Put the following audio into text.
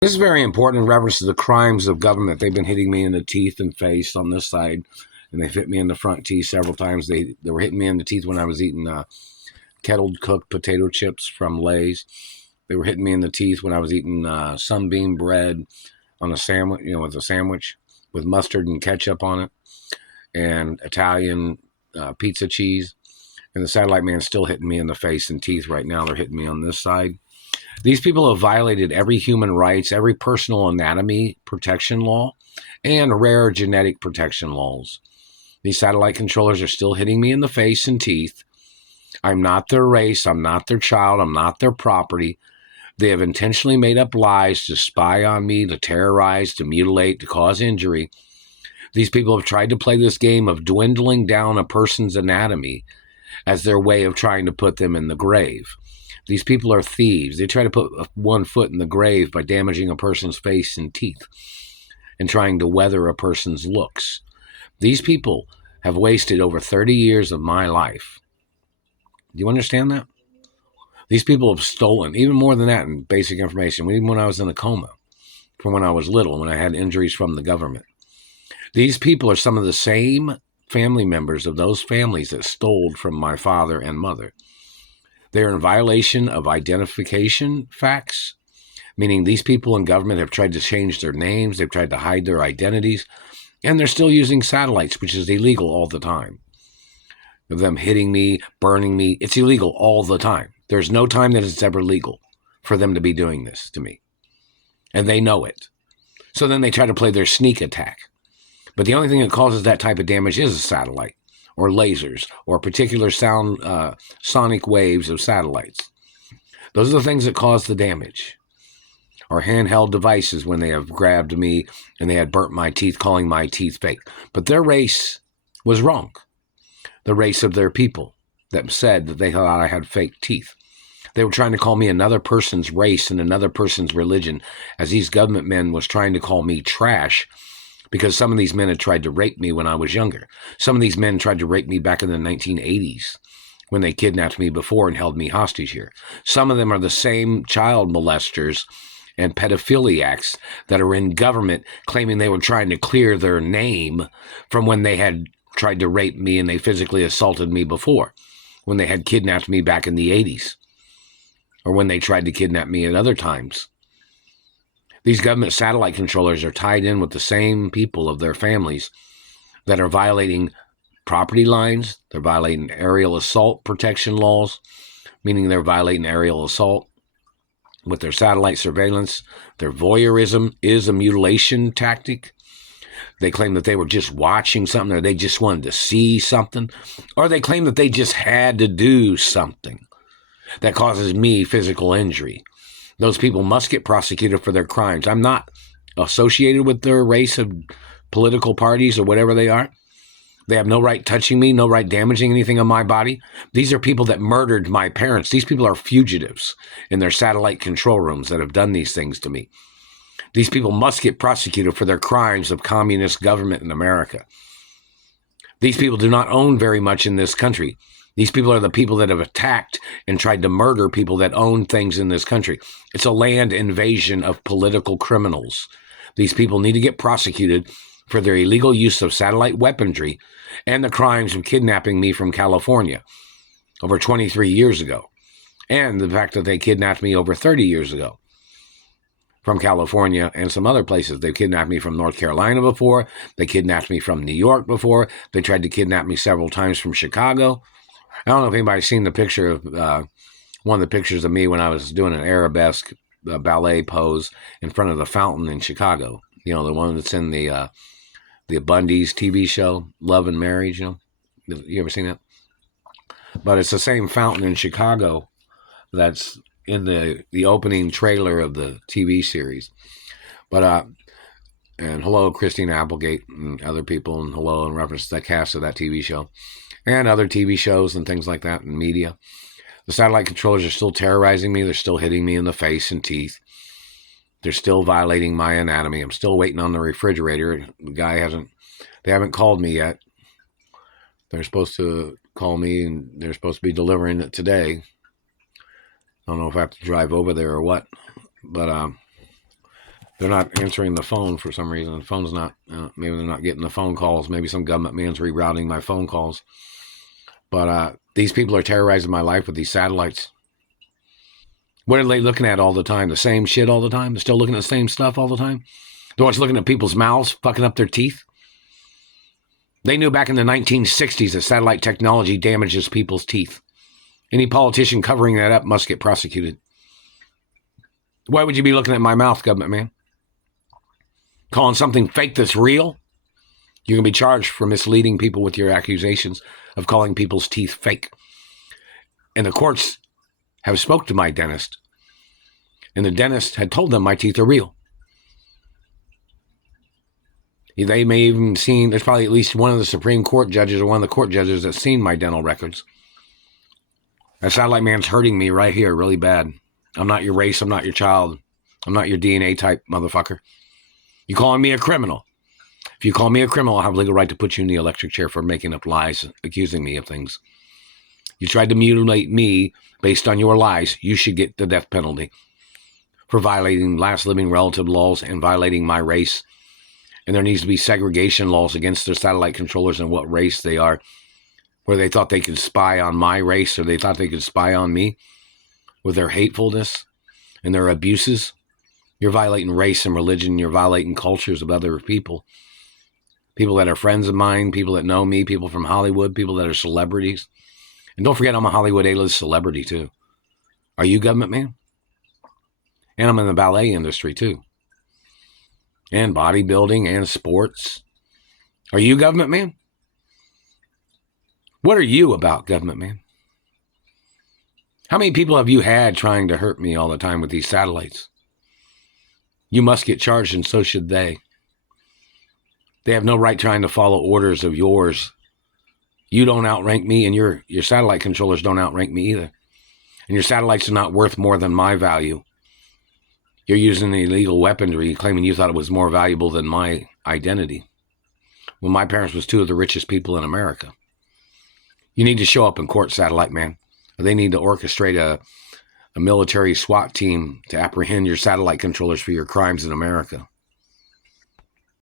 This is very important in reference to the crimes of government. They've been hitting me in the teeth and face on this side, and they've hit me in the front teeth several times. They were hitting me in the teeth when I was eating kettled cooked potato chips from Lay's. They were hitting me in the teeth when I was eating sunbeam bread on a sandwich, with a sandwich with mustard and ketchup on it, and Italian pizza cheese. And the satellite man's still hitting me in the face and teeth right now. They're hitting me on this side. These people have violated every human rights, every personal anatomy protection law, and rare genetic protection laws. These satellite controllers are still hitting me in the face and teeth. I'm not their race. I'm not their child. I'm not their property. They have intentionally made up lies to spy on me, to terrorize, to mutilate, to cause injury. These people have tried to play this game of dwindling down a person's anatomy as their way of trying to put them in the grave. These people are thieves. They try to put one foot in the grave by damaging a person's face and teeth and trying to weather a person's looks. These people have wasted over 30 years of my life. Do you understand that? These people have stolen even more than that in basic information, even when I was in a coma, from when I was little, when I had injuries from the government. These people are some of the same family members of those families that stole from my father and mother. They're in violation of identification facts, meaning these people in government have tried to change their names, they've tried to hide their identities, and they're still using satellites, which is illegal all the time. Of them hitting me, burning me, it's illegal all the time. There's no time that it's ever legal for them to be doing this to me. And they know it. So then they try to play their sneak attack. But the only thing that causes that type of damage is a satellite, or lasers, or particular sonic waves of satellites. Those are the things that cause the damage. Or handheld devices when they have grabbed me and they had burnt my teeth, calling my teeth fake. But their race was wrong. The race of their people that said that they thought I had fake teeth. They were trying to call me another person's race and another person's religion, as these government men was trying to call me trash, because some of these men had tried to rape me when I was younger. Some of these men tried to rape me back in the 1980s when they kidnapped me before and held me hostage here. Some of them are the same child molesters and pedophiliacs that are in government claiming they were trying to clear their name from when they had tried to rape me and they physically assaulted me before, when they had kidnapped me back in the 80s, or when they tried to kidnap me at other times. These government satellite controllers are tied in with the same people of their families that are violating property lines. They're violating aerial assault protection laws, meaning they're violating aerial assault with their satellite surveillance. Their voyeurism is a mutilation tactic. They claim that they were just watching something, or they just wanted to see something, or they claim that they just had to do something that causes me physical injury. Those people must get prosecuted for their crimes. I'm not associated with their race of political parties or whatever they are. They have no right touching me, no right damaging anything on my body. These are people that murdered my parents. These people are fugitives in their satellite control rooms that have done these things to me. These people must get prosecuted for their crimes of communist government in America. These people do not own very much in this country. These people are the people that have attacked and tried to murder people that own things in this country. It's a land invasion of political criminals. These people need to get prosecuted for their illegal use of satellite weaponry and the crimes of kidnapping me from California over 23 years ago, and the fact that they kidnapped me over 30 years ago from California and some other places. They've kidnapped me from North Carolina before. They kidnapped me from New York before. They tried to kidnap me several times from Chicago. I don't know if anybody's seen the picture of one of the pictures of me when I was doing an arabesque ballet pose in front of the fountain in Chicago. The one that's in the Bundy's TV show, Love and Marriage. You ever seen that? But it's the same fountain in Chicago that's in the opening trailer of the TV series. But and hello, Christine Applegate and other people, and hello in reference to the cast of that TV show and other TV shows and things like that in media. The satellite controllers are still terrorizing me. They're still hitting me in the face and teeth. They're still violating my anatomy. I'm still waiting on the refrigerator. They haven't called me yet. They're supposed to call me, and they're supposed to be delivering it today. I don't know if I have to drive over there or what, but They're not answering the phone for some reason. The phone's not, maybe they're not getting the phone calls. Maybe some government man's rerouting my phone calls. But these people are terrorizing my life with these satellites. What are they looking at all the time? The same shit all the time? They're still looking at the same stuff all the time? They're always looking at people's mouths, fucking up their teeth? They knew back in the 1960s that satellite technology damages people's teeth. Any politician covering that up must get prosecuted. Why would you be looking at my mouth, government man? Calling something fake that's real? You're going to be charged for misleading people with your accusations of calling people's teeth fake. And the courts have spoke to my dentist. And the dentist had told them my teeth are real. They may even seen, there's probably at least one of the Supreme Court judges or one of the court judges that's seen my dental records. That satellite man's hurting me right here really bad. I'm not your race. I'm not your child. I'm not your DNA type, motherfucker. You calling me a criminal? If you call me a criminal, I'll have legal right to put you in the electric chair for making up lies, accusing me of things. You tried to mutilate me based on your lies. You should get the death penalty for violating last living relative laws and violating my race. And there needs to be segregation laws against the satellite controllers and what race they are, where they thought they could spy on my race or they thought they could spy on me with their hatefulness and their abuses. You're violating race and religion. You're violating cultures of other people. People that are friends of mine, people that know me, people from Hollywood, people that are celebrities. And don't forget, I'm a Hollywood A-list celebrity, too. Are you, government man? And I'm in the ballet industry, too. And bodybuilding and sports. Are you, government man? What are you about, government man? How many people have you had trying to hurt me all the time with these satellites? You must get charged, and so should they. They have no right trying to follow orders of yours. You don't outrank me, and your satellite controllers don't outrank me either. And your satellites are not worth more than my value. You're using illegal weaponry, claiming you thought it was more valuable than my identity. Well, my parents was two of the richest people in America. You need to show up in court, satellite man. They need to orchestrate a military SWAT team to apprehend your satellite controllers for your crimes in America.